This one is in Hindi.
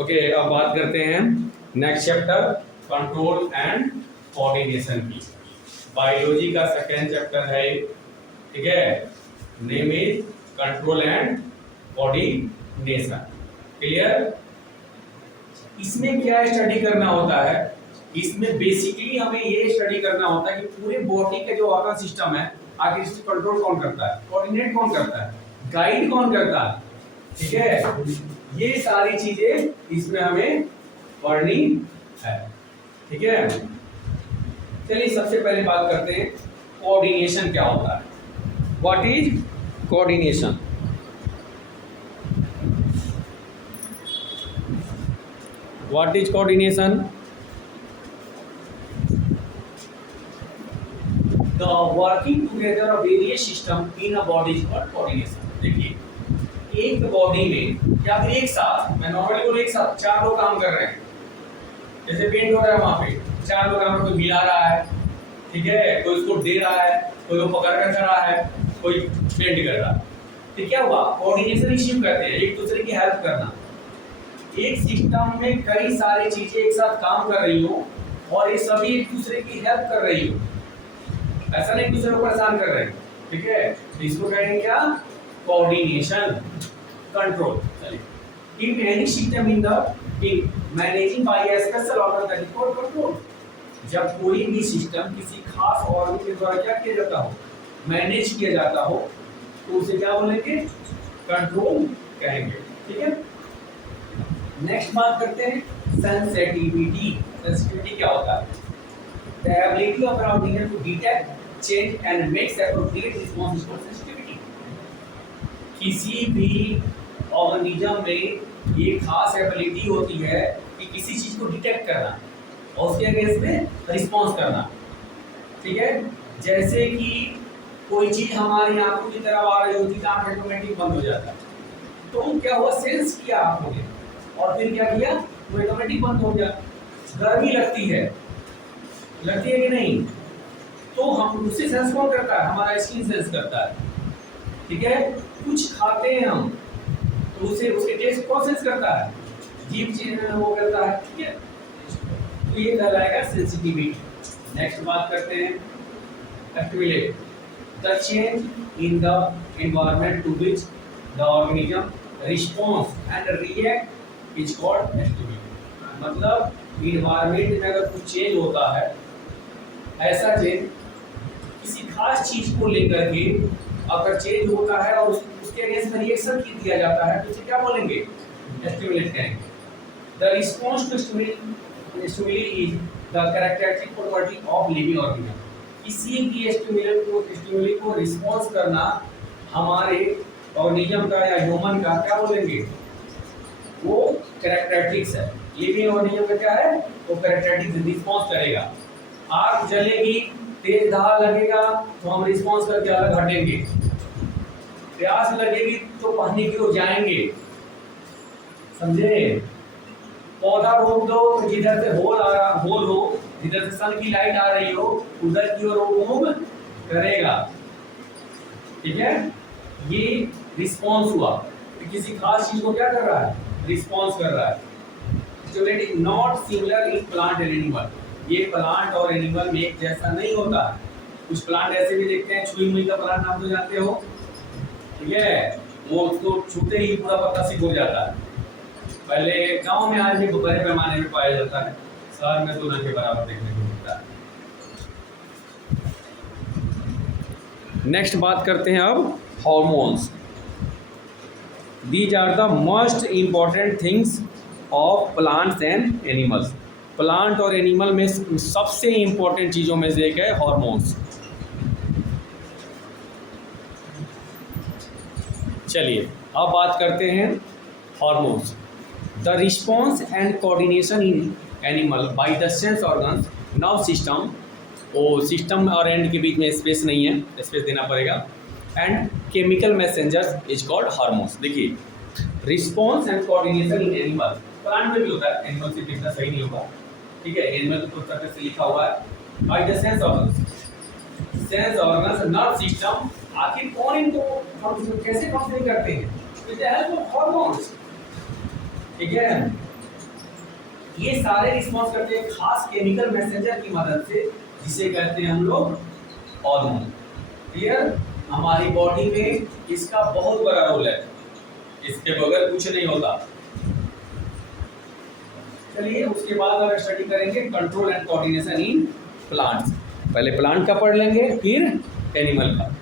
ओके, अब बात करते हैं next chapter control and coordination की। बायोलॉजी का सेकेंड चैप्टर है, ठीक है। Name is control and coordination. Clear? इसमें क्या स्टडी करना होता है? इसमें बेसिकली हमें ये स्टडी करना होता है कि पूरे बॉडी का जो ऑर्गन सिस्टम है, आखिर इसको कंट्रोल कौन करता है, कोऑर्डिनेट कौन करता है, गाइड कौन करता है, ठीक है। ये सारी चीजें इसमें हमें पढ़नी है, ठीक है। चलिए सबसे पहले बात करते हैं कोऑर्डिनेशन क्या होता है। What is coordination? What is coordination? The working together of various system in a body is called coordination। देखिए, एक बॉडी में या फिर एक साथ, मैं नॉर्मली बोलूं एक साथ चार लोग काम कर रहे हैं, जैसे पेंट हो रहा है वहां पे चार लोग काम, कोई मिला रहा है, ठीक है, कोई उसको दे रहा है, कोई वो पकड़ कर कर रहा है, कोई पेंट कर रहा है। तो क्या हुआ? कोऑर्डिनेशन इश्यू करते हैं, एक दूसरे की हेल्प करना। एक सिस्टम में कई सारी चीजें एक साथ काम कर रही हो और ये सभी एक दूसरे की हेल्प कर रही हो, ऐसा नहीं एक दूसरे को परेशान कर रहे हैं, ठीक है। इसको कहेंगे क्या? Coordination, control. चलिए, in any system in managing by a special organ that is called control. जब कोई भी सिस्टम किसी खास ऑर्गन के द्वारा क्या किया जाता हो, मैनेज किया जाता हो, तो उसे क्या बोलेंगे? कंट्रोल कहेंगे, ठीक है। नेक्स्ट बात करते हैं सेंसिटिविटी। सेंसिटिविटी क्या होता है? The ability of an organism to detect, change and makes appropriate response to sensitivity। किसी भी ऑर्गेनिज्म में ये खास एबिलिटी होती है कि किसी चीज को डिटेक्ट करना और उसके अगेंस्ट में रिस्पॉन्स करना, ठीक है। जैसे कि कोई चीज हमारी आंखों की तरफ आ रही होती है, आंख ऑटोमेटिक बंद हो जाता है, तो क्या हुआ? सेंस किया आंखों ने और फिर क्या किया? वो ऑटोमेटिक बंद हो गया। गर्मी लगती है कि नहीं? तो हम उससे सेंस कौन करता है? हमारा स्किन सेंस करता है, ठीक है। कुछ खाते हैं हम तो उसे उसके टेस्ट कौन सेंस करता है? जीभ वो करता है, ठीक है। तो ये कहलाएगा सेंसिटिविटी। नेक्स्ट बात करते हैं activity. The change in the environment to which the organism response and react is called activity. मतलब एनवायरनमेंट में अगर कुछ चेंज होता है, ऐसा चेंज किसी खास चीज को लेकर के अगर चेंज होता है और उसके अगेंस्ट में रिएक्शन दिया जाता है, तो उसे क्या बोलेंगे? स्टिमुलेट कहेंगे। The response to stimuli is the characteristic property of living organism. किसी भी स्टिमुली को रिस्पॉन्स करना हमारे ऑर्गेनिज्म का या ह्यूमन का क्या बोलेंगे? वो कैरेक्टरिस्टिक्स है। लिविंग ऑर्गेनिज्म का क्या है? वो कैरेक्टरिस्टिक्स रिस्पॉन्स करेगा। आग जलेगी, तेज धार लगेगा तो हम रिस्पॉन्स करके अलग हटेंगे, प्यास लगेगी तो पानी की ओर जाएंगे, समझे। पौधा रोक दो तो जिधर से होल हो, जिधर से सन की लाइट आ रही हो, उधर की ओर वो मूव करेगा, ठीक है। ये रिस्पॉन्स हुआ। तो किसी खास चीज को क्या कर रहा है? रिस्पॉन्स कर रहा है। Stimulate is not similar in plant and animal. ये प्लांट और एनिमल में एक जैसा नहीं होता। कुछ प्लांट ऐसे भी देखते हैं, छुई मुई का प्लांट आप तो जानते हो, ठीक है, वो उसको छूते ही पूरा पत्ता सिक हो जाता है। पहले गांव में आज भी बड़े पैमाने में पाया जाता है, शहर में तो न के बराबर देखने को मिलता है। नेक्स्ट बात करते हैं अब hormones. These are the most important things of plants and animals. Plant और एनिमल में सबसे इंपॉर्टेंट चीज़ों में से एक है हार्मोन्स। चलिए अब बात करते हैं hormones. The response and coordination in animal by the sense organs nerve system. वो सिस्टम और एंड के बीच में स्पेस नहीं है, स्पेस देना पड़ेगा। And chemical messengers is called hormones. देखिए, response and coordination in animal, plant में भी होता है, एनिमल से लिखना सही नहीं होगा, ठीक है। एनिमल तो तरह से लिखा हुआ है bye the sense organs. Sense organs nerve system, आखिर कौन इनको कैसे फंक्शन करते हैं? With the help of hormones, ठीक है। ये सारे रिस्पॉन्स करते हैं खास केमिकल मैसेंजर की मदद से, जिसे कहते हैं हम लोग हार्मोन। क्लियर? हमारी बॉडी में इसका बहुत बड़ा रोल है, इसके बगैर कुछ नहीं होता। चलिए उसके बाद अगर स्टडी करेंगे control and coordination in plants. पहले प्लांट का पढ़ लेंगे, फिर एनिमल का।